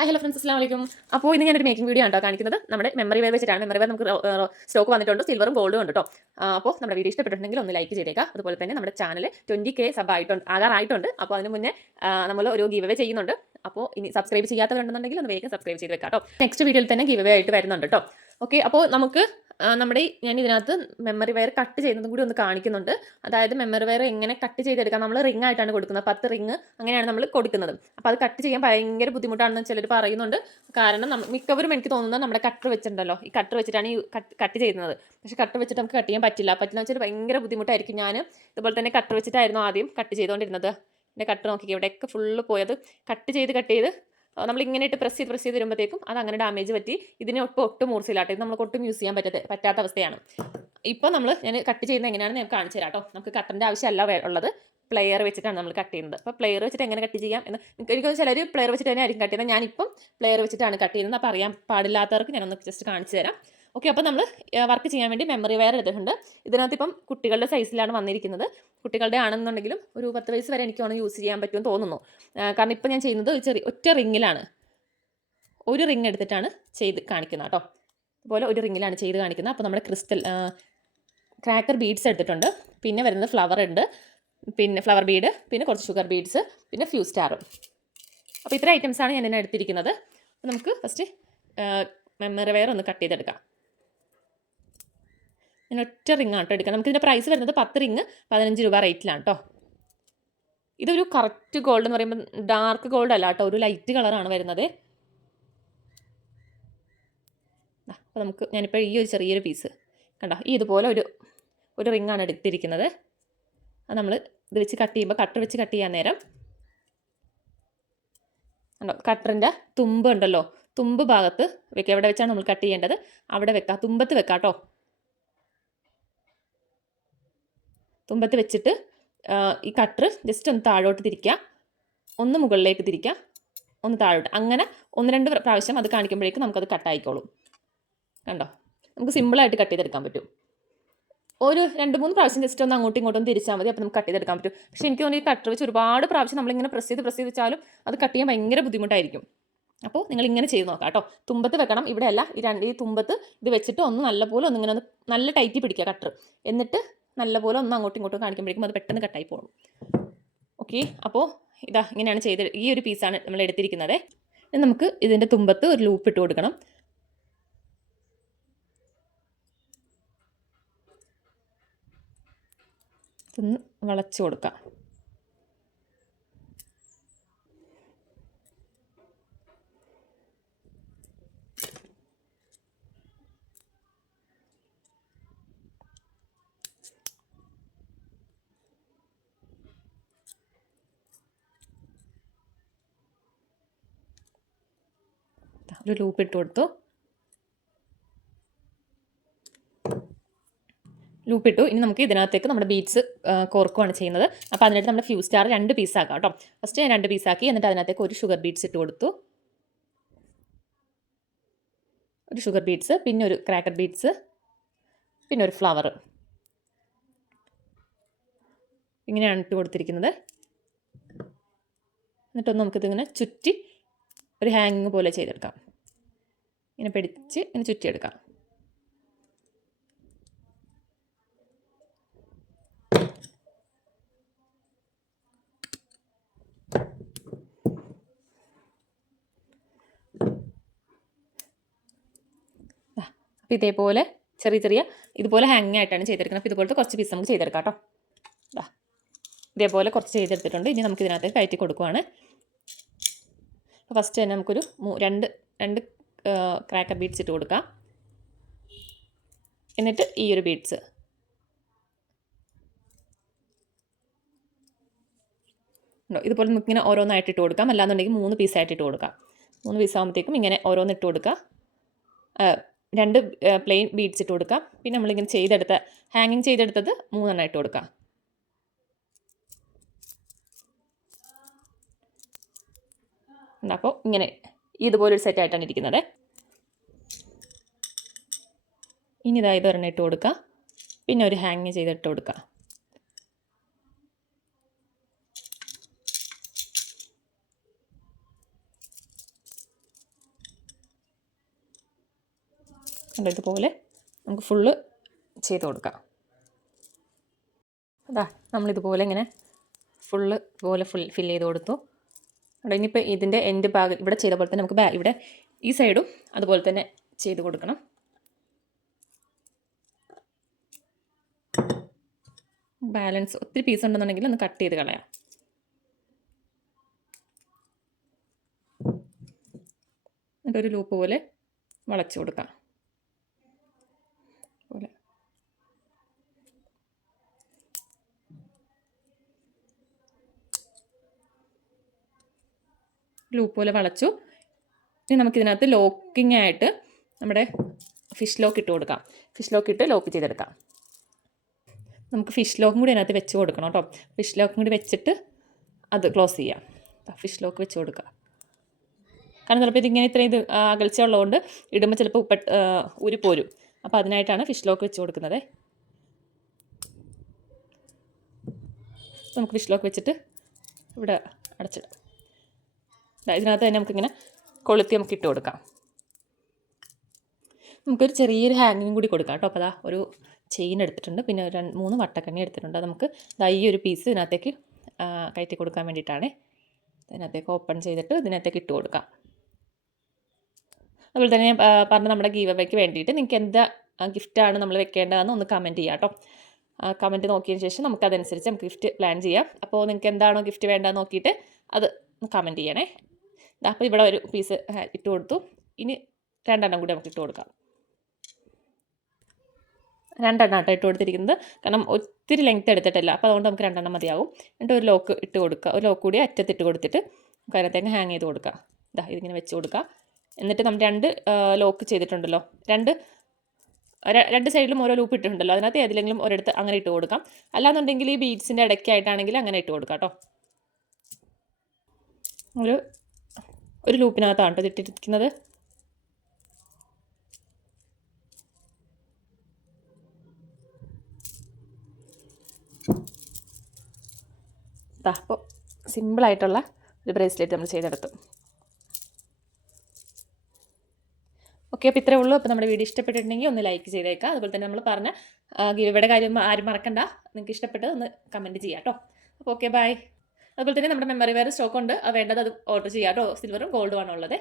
Hi hello friends അസ്ലാം വലൈക്കും അപ്പോൾ ഇന്ന് ഞാനൊരു മേക്കിംഗ് വീഡിയോ ആണ് കാണിക്കുന്നത്. നമ്മുടെ മെമ്മറി വെയർ വെച്ചിട്ടാണ്. മെമ്മറി വെയർ നമുക്ക് സ്റ്റോക്ക് വന്നിട്ടുണ്ട്. സിൽവറും ഗോൾഡും ഉണ്ട് കേട്ടോ അപ്പോൾ നമ്മുടെ വീഡിയോ ഇഷ്ടപ്പെട്ടിട്ടുണ്ടെങ്കിൽ ഒന്ന് ലൈക്ക് ചെയ്തേക്കാം. അതുപോലെ തന്നെ നമ്മുടെ ചാനൽ ട്വന്റി കെ സബ് ആയിട്ടുണ്ട് ആകാറായിട്ടുണ്ട്. അപ്പോൾ അതിന് മുന്നേ നമ്മൾ ഒരു ഗീവ് ചെയ്യുന്നുണ്ട്. അപ്പോൾ ഇനി സബ്സ്ക്രൈബ് ചെയ്യാത്തവരുണ്ടെന്നുണ്ടെങ്കിൽ ഒന്ന് വേഗം സബ്സ്ക്രൈബ് ചെയ്ത് വെക്കാം കേട്ടോ നെക്സ്റ്റ് വീഡിയോയിൽ തന്നെ ഗീവ് ആയിട്ട് വരുന്നുണ്ട് കേട്ടോ ഓക്കെ അപ്പോൾ നമുക്ക് നമ്മുടെ ഞാൻ ഇതിനകത്ത് മെമ്മറി വയർ കട്ട് ചെയ്യുന്നതും കൂടി ഒന്ന് കാണിക്കുന്നുണ്ട്. അതായത് മെമ്മറി വയർ എങ്ങനെ കട്ട് ചെയ്തെടുക്കാം? നമ്മൾ റിംഗ് ആയിട്ടാണ് കൊടുക്കുന്നത്. പത്ത് റിംഗ് അങ്ങനെയാണ് നമ്മൾ കൊടുക്കുന്നത്. അപ്പോൾ അത് കട്ട് ചെയ്യാൻ ഭയങ്കര ബുദ്ധിമുട്ടാണെന്ന് ചിലർ പറയുന്നുണ്ട്. കാരണം മിക്കവരും എനിക്ക് തോന്നുന്നത് നമ്മുടെ കട്ടർ വെച്ചിട്ടുണ്ടല്ലോ. ഈ കട്ടർ വെച്ചിട്ടാണ് ഈ കട്ട് ചെയ്യുന്നത്. പക്ഷേ കട്ടർ വെച്ചിട്ട് നമുക്ക് കട്ട് ചെയ്യാൻ പറ്റില്ല. പറ്റില്ല വെച്ചാൽ ഭയങ്കര ബുദ്ധിമുട്ടായിരിക്കും. ഞാൻ ഇതുപോലെ തന്നെ കട്ടർ വെച്ചിട്ടായിരുന്നു ആദ്യം കട്ട് ചെയ്തുകൊണ്ടിരുന്നത് എന്റെ കട്ട് നോക്കിക്കുക ഇവിടെയൊക്കെ ഫുള്ള് പോയത്. കട്ട് ചെയ്ത് കട്ട് ചെയ്ത് ആ, നമ്മളിങ്ങനെ ഇട്ട് പ്രസ് ചെയ്ത് പ്രസ് ചെയ്ത് വരുമ്പോഴത്തേക്കും അത് അങ്ങനെ ഡാമേജ് പറ്റി ഇതിനെ ഒട്ടും ഒട്ടും മൂർച്ചയിലാട്ടെ. ഇത് നമുക്ക് ഒട്ടും യൂസ് ചെയ്യാൻ പറ്റാത്ത പറ്റാത്ത അവസ്ഥയാണ്. ഇപ്പോൾ നമ്മൾ ഞാൻ കട്ട് ചെയ്യുന്നത് എങ്ങനെയാണെന്ന് ഞാൻ കാണിച്ചു തരാം കേട്ടോ നമുക്ക് കട്ടറിന്റെ ആവശ്യമല്ല ഉള്ളത്. പ്ലെയർ വെച്ചിട്ടാണ് നമ്മൾ കട്ട് ചെയ്യുന്നത്. അപ്പോൾ പ്ലെയർ വെച്ചിട്ട് എങ്ങനെ കട്ട് ചെയ്യാം എന്ന് എനിക്ക് ചിലർ പ്ലെയർ വെച്ചിട്ട് തന്നെ ആയിരിക്കും കട്ട് ചെയ്യുന്നത്. ഞാനിപ്പം പ്ലെയർ വെച്ചിട്ടാണ് കട്ട് ചെയ്യുന്നത്. അപ്പോൾ അറിയാൻ പാടില്ലാത്തവർക്ക് ഞാനൊന്ന് ജസ്റ്റ് കാണിച്ചു തരാം. ഓക്കെ അപ്പോൾ നമ്മൾ വർക്ക് ചെയ്യാൻ വേണ്ടി മെമ്മറി വയർ എടുത്തിട്ടുണ്ട്. ഇതിനകത്ത് ഇപ്പം കുട്ടികളുടെ സൈസിലാണ് വന്നിരിക്കുന്നത്. കുട്ടികളുടെ ആണെന്നുണ്ടെങ്കിലും ഒരു പത്ത് വയസ്സ് വരെ എനിക്ക് യൂസ് ചെയ്യാൻ പറ്റുമെന്ന് തോന്നുന്നു. കാരണം ഇപ്പം ഞാൻ ചെയ്യുന്നത് ചെറിയ ഒറ്റ റിങ്ങിലാണ് ഒരു റിങ് എടുത്തിട്ടാണ് ചെയ്ത് കാണിക്കുന്നത് കേട്ടോ. അതുപോലെ ഒരു റിങ്ങിലാണ് ചെയ്ത് കാണിക്കുന്നത്. അപ്പോൾ നമ്മുടെ ക്രിസ്റ്റൽ ക്രാക്കർ ബീഡ്സ് എടുത്തിട്ടുണ്ട്. പിന്നെ വരുന്നത് ഫ്ലവർ ഉണ്ട്. പിന്നെ ഫ്ലവർ ബീഡ് പിന്നെ കുറച്ച് ഷുഗർ ബീഡ്സ് പിന്നെ ഫ്യൂ സ്റ്റാറും അപ്പോൾ ഇത്ര ഐറ്റംസാണ് ഞാൻ എന്നെ എടുത്തിരിക്കുന്നത്. നമുക്ക് ഫസ്റ്റ് മെമ്മറി വെയർ ഒന്ന് കട്ട് ചെയ്തെടുക്കാം. ഞാൻ ഒറ്റ റിങ് ആണ് കേട്ടോ നമുക്കിതിന്റെ നമുക്ക് പ്രൈസ് വരുന്നത് പത്ത് റിങ് പതിനഞ്ച് രൂപ റേറ്റിലാണ് കേട്ടോ ഇതൊരു കറക്റ്റ് ഗോൾഡ് എന്ന് പറയുമ്പോൾ ഡാർക്ക് ഗോൾഡ് അല്ല കേട്ടോ ഒരു ലൈറ്റ് കളറാണ് വരുന്നത്. അപ്പോൾ നമുക്ക് ഞാനിപ്പോൾ ഈ ഒരു ചെറിയൊരു പീസ് കണ്ടോ ഈ ഇതുപോലെ ഒരു ഒരു റിങ്ങാണ് എടുത്തിരിക്കുന്നത്. അത് നമ്മൾ ഇത് വെച്ച് കട്ട് ചെയ്യുമ്പോൾ കട്ടർ വെച്ച് കട്ട് ചെയ്യാൻ നേരം കണ്ടോ കട്ടറിന്റെ തുമ്പ് ഉണ്ടല്ലോ തുമ്പ് ഭാഗത്ത് വെക്കുക എവിടെ വെച്ചാണ് നമ്മൾ കട്ട് ചെയ്യേണ്ടത്? അവിടെ വെക്കുക തുമ്പത്ത് വെക്കാം കേട്ടോ തുമ്പത്ത് വെച്ചിട്ട് ഈ കട്ടർ ജസ്റ്റ് ഒന്ന് താഴോട്ട് തിരിക്കുക. ഒന്ന് മുകളിലേക്ക് തിരിക്കുക. ഒന്ന് താഴോട്ട്. അങ്ങനെ ഒന്ന് രണ്ട് പ്രാവശ്യം അത് കാണിക്കുമ്പോഴേക്കും നമുക്കത് കട്ടായിക്കോളും കണ്ടോ? നമുക്ക് സിമ്പിളായിട്ട് കട്ട് ചെയ്തെടുക്കാൻ പറ്റും. ഒരു രണ്ട് മൂന്ന് പ്രാവശ്യം ജസ്റ്റ് ഒന്ന് അങ്ങോട്ടും ഇങ്ങോട്ടും തിരിച്ചാൽ മതി അപ്പോൾ നമുക്ക് കട്ട് ചെയ്തെടുക്കാൻ പറ്റും. പക്ഷേ എനിക്ക് തോന്നുന്നു ഈ കട്ടർ വെച്ച് ഒരുപാട് പ്രാവശ്യം നമ്മളിങ്ങനെ പ്രസ് ചെയ്ത് പ്രസ് ചെയ്ത് വെച്ചാലും അത് കട്ട് ചെയ്യാൻ ഭയങ്കര ബുദ്ധിമുട്ടായിരിക്കും. അപ്പോൾ നിങ്ങൾ ഇങ്ങനെ ചെയ്ത് നോക്കാം കേട്ടോ. തുമ്പത്ത് വെക്കണം. ഇവിടെ അല്ല ഈ രണ്ട് ഈ തുമ്പത്ത് ഇത് വെച്ചിട്ട് ഒന്ന് നല്ലപോലെ ഒന്ന് ഇങ്ങനെ ഒന്ന് നല്ല ടൈറ്റ് പിടിക്കുക കട്ടർ എന്നിട്ട് നല്ലപോലെ ഒന്ന് അങ്ങോട്ടും ഇങ്ങോട്ടും കാണിക്കുമ്പോഴേക്കും അത് പെട്ടെന്ന് കട്ടായി പോകും. ഓക്കെ അപ്പോൾ ഇതാ ഇങ്ങനെയാണ് ചെയ്ത് ഈ ഒരു പീസാണ് നമ്മൾ എടുത്തിരിക്കുന്നത്. നമുക്ക് ഇതിന്റെ തുമ്പത്ത് ഒരു ലൂപ്പ് ഇട്ട് കൊടുക്കണം. ഒന്ന് വളച്ച് കൊടുക്കാം. ഒരു ലൂപ്പ് ഇട്ട് കൊടുത്തു. ലൂപ്പ് ഇട്ടു. ഇനി നമുക്ക് ഇതിനകത്തേക്ക് നമ്മുടെ ബീറ്റ്സ് കോർക്കുവാണ് ചെയ്യുന്നത്. അപ്പോൾ അതിനായിട്ട് നമ്മൾ ഫ്യൂ സ്റ്റാർ രണ്ട് പീസ് ആക്കാം കേട്ടോ. ഫസ്റ്റ് ഞാൻ രണ്ട് പീസ് ആക്കി എന്നിട്ട് അതിനകത്തേക്ക് ഒരു ഷുഗർ ബീറ്റ്സ് ഇട്ട് കൊടുത്തു. ഒരു ഷുഗർ ബീറ്റ്സ് പിന്നെ ഒരു ക്രാക്കർ ബീറ്റ്സ് പിന്നെ ഒരു ഫ്ലവർ ഇങ്ങനെയാണ് ഇട്ട് കൊടുത്തിരിക്കുന്നത്. എന്നിട്ടൊന്ന് നമുക്കിതിങ്ങനെ ചുറ്റി ഒരു ഹാങ്ങിങ് പോലെ ചെയ്തെടുക്കാം. ഇങ്ങനെ പിടിച്ച് ഇങ്ങനെ ചുറ്റിയെടുക്കാം. അപ്പോൾ ഇതേപോലെ ചെറിയ ചെറിയ ഇതുപോലെ ഹാങ് ആയിട്ടാണ് ചെയ്തെടുക്കുന്നത്. അപ്പോൾ ഇതുപോലത്തെ കുറച്ച് പീസ് നമുക്ക് ചെയ്തെടുക്കാം കേട്ടോ. ഇതേപോലെ കുറച്ച് ചെയ്തെടുത്തിട്ടുണ്ട്. ഇനി നമുക്ക് ഇതിനകത്ത് കയറ്റി കൊടുക്കുവാണ്. അപ്പോൾ ഫസ്റ്റ് തന്നെ നമുക്കൊരു രണ്ട് രണ്ട് ക്രാക്കർ ബീഡ്സ് ഇട്ട് കൊടുക്കാം. എന്നിട്ട് ഈ ഒരു ബീഡ്സ് ഉണ്ടോ ഇതുപോലെ നമുക്ക് ഇങ്ങനെ ഓരോന്നായിട്ട് ഇട്ട് കൊടുക്കാം. അല്ലാന്നുണ്ടെങ്കിൽ മൂന്ന് പീസായിട്ട് ഇട്ട് കൊടുക്കാം. മൂന്ന് പീസ് ആകുമ്പോഴത്തേക്കും ഇങ്ങനെ ഓരോന്ന് ഇട്ട് കൊടുക്കുക രണ്ട് പ്ലെയിൻ ബീഡ്സ് ഇട്ട് കൊടുക്കാം. പിന്നെ നമ്മളിങ്ങനെ ചെയ്തെടുത്ത ഹാങ്ങിങ് ചെയ്തെടുത്തത് മൂന്നെണ്ണം ഇട്ട് കൊടുക്കാം. അപ്പോൾ ഇങ്ങനെ ഇതുപോലൊരു സെറ്റ് ആയിട്ടാണ് ഇരിക്കുന്നത്. ഇനി ഇതാ ഇതൊരെണ്ണം ഇട്ട് കൊടുക്കുക പിന്നെ ഒരു ഹാങ് ചെയ്തിട്ട് കൊടുക്കുക കണ്ടോ ഇതുപോലെ? നമുക്ക് ഫുള്ള് ചെയ്ത് കൊടുക്കാം. അതാ നമ്മളിതുപോലെ ഇങ്ങനെ ഫുള്ള് പോലെ ഫുൾ ഫില്ല് ചെയ്ത് കൊടുത്തു. അവിടെ ഇനിയിപ്പോൾ ഇതിന്റെ എൻഡ് ഭാഗം ഇവിടെ ചെയ്ത പോലെ തന്നെ നമുക്ക് ബാ ഇവിടെ ഈ സൈഡും അതുപോലെ തന്നെ ചെയ്ത് കൊടുക്കണം. ബാലൻസ് ഒത്തിരി പീസ് ഉണ്ടെന്നുണ്ടെങ്കിൽ ഒന്ന് കട്ട് ചെയ്ത് കളയാം. എന്നിട്ടൊരു ലൂപ്പ് പോലെ വളച്ചു കൊടുക്കാം പോലെ ലൂപ്പ് പോലെ വളച്ചു. ഇനി നമുക്കിതിനകത്ത് ലോക്കിംഗ് ആയിട്ട് നമ്മുടെ ഫിഷ് ലോക്ക് ഇട്ട് കൊടുക്കാം. ഫിഷ് ലോക്ക് ഇട്ട് ലോക്ക് ചെയ്തെടുക്കാം. നമുക്ക് ഫിഷ് ലോക്കും കൂടി അതിനകത്ത് വെച്ച് കൊടുക്കണം കേട്ടോ. ഫിഷ് ലോക്കും കൂടി വെച്ചിട്ട് അത് ക്ലോസ് ചെയ്യാം. ഫിഷ് ലോക്ക് വെച്ച് കൊടുക്കുക. കാരണം ചിലപ്പോൾ ഇതിങ്ങനെ ഇത്രയും ഇത് അകൽച്ച ഉള്ളതുകൊണ്ട് ഇടുമ്പോൾ ചിലപ്പോൾ പെട്ട് ഉരു പോരും. അപ്പോൾ അതിനായിട്ടാണ് ഫിഷ് ലോക്ക് വെച്ച് കൊടുക്കുന്നത്. നമുക്ക് ഫിഷ് ലോക്ക് വെച്ചിട്ട് ഇവിടെ അടച്ചിടാം. ഇതിനകത്ത് തന്നെ നമുക്കിങ്ങനെ കൊളുത്തി നമുക്ക് ഇട്ട് കൊടുക്കാം. നമുക്കൊരു ചെറിയൊരു ഹാങ്ങിങ് കൂടി കൊടുക്കാം കേട്ടോ. അപ്പോൾ അതാ ഒരു ചെയിൻ എടുത്തിട്ടുണ്ട്. പിന്നെ ഒരു രണ്ട് മൂന്ന് വട്ടക്കണ്ണി എടുത്തിട്ടുണ്ട്. നമുക്ക് ഈ ഒരു പീസ് ഇതിനകത്തേക്ക് കയറ്റി കൊടുക്കാൻ വേണ്ടിയിട്ടാണ് ഇതിനകത്തേക്ക് ഓപ്പൺ ചെയ്തിട്ട് ഇതിനകത്തേക്ക് ഇട്ട് കൊടുക്കാം. അതുപോലെ തന്നെ പറഞ്ഞ നമ്മുടെ ഗീവ് അവയ്ക്ക് വേണ്ടിയിട്ട് നിങ്ങൾക്ക് എന്താ ഗിഫ്റ്റാണ് നമ്മൾ വെക്കേണ്ടതെന്ന് ഒന്ന് കമന്റ് ചെയ്യാം കേട്ടോ. കമന്റ് നോക്കിയതിന് ശേഷം നമുക്ക് അതനുസരിച്ച് നമുക്ക് ഗിഫ്റ്റ് പ്ലാൻ ചെയ്യാം. അപ്പോൾ നിങ്ങൾക്ക് എന്താണോ ഗിഫ്റ്റ് വേണ്ടതെന്ന് നോക്കിയിട്ട് അത് കമന്റ് ചെയ്യണേ. അപ്പോൾ ഇവിടെ ഒരു പീസ് ഇട്ട് കൊടുത്തു. ഇനി രണ്ടെണ്ണം കൂടി നമുക്ക് ഇട്ട് കൊടുക്കാം. രണ്ടെണ്ണം ആട്ടോ ഇട്ട് കൊടുത്തിരിക്കുന്നത്. കാരണം ഒത്തിരി ലെങ്ത് എടുത്തിട്ടല്ല. അപ്പോൾ അതുകൊണ്ട് നമുക്ക് രണ്ടെണ്ണം മതിയാവും. എന്നിട്ട് ഒരു ലോക്ക് ഇട്ട് കൊടുക്കുക. ഒരു ലോക്ക് കൂടി അറ്റത്തിട്ട് കൊടുത്തിട്ട് നമുക്ക് അതിനകത്തേക്ക് ഹാങ് ചെയ്ത് കൊടുക്കുക ഇതാ ഇതിങ്ങനെ വെച്ച് കൊടുക്കുക എന്നിട്ട് നമ്മൾ രണ്ട് ലോക്ക് ചെയ്തിട്ടുണ്ടല്ലോ. രണ്ട് രണ്ട് സൈഡിലും ഓരോ ലൂപ്പ് ഇട്ടിട്ടുണ്ടല്ലോ. അതിനകത്ത് ഏതിലെങ്കിലും ഒരിടത്ത് അങ്ങനെ ഇട്ട് കൊടുക്കാം. അല്ലാന്നുണ്ടെങ്കിൽ ഈ ബീഡ്സിന്റെ ഇടയ്ക്കായിട്ടാണെങ്കിൽ അങ്ങനെ ഇട്ട് കൊടുക്കാം കേട്ടോ. ഒരു ഒരു ലൂപ്പിനകത്താണ് കേട്ടോ ഇട്ടിരിക്കുന്നത് അപ്പോൾ സിമ്പിളായിട്ടുള്ള ഒരു ബ്രേസ്ലെറ്റ് നമ്മൾ ചെയ്തെടുത്തു. ഓക്കെ അപ്പോൾ ഇത്രേ ഉള്ളൂ. അപ്പോൾ നമ്മുടെ വീഡിയോ ഇഷ്ടപ്പെട്ടിട്ടുണ്ടെങ്കിൽ ഒന്ന് ലൈക്ക് ചെയ്തേക്കാം. അതുപോലെ തന്നെ നമ്മൾ പറഞ്ഞ ഗിവയുടെ കാര്യം ആരും മറക്കണ്ട. നിങ്ങൾക്ക് ഇഷ്ടപ്പെട്ടത് ഒന്ന് കമന്റ് ചെയ്യാം കേട്ടോ അപ്പോൾ ഓക്കെ ബൈ അതുപോലെ തന്നെ നമ്മുടെ മെമ്മറി വെയർ സ്റ്റോക്ക് ഉണ്ട്. അത് വേണ്ടത് അത് ഓർഡർ ചെയ്യാം കേട്ടോ. സിൽവറും ഗോൾഡും ആണ് ഉള്ളത്.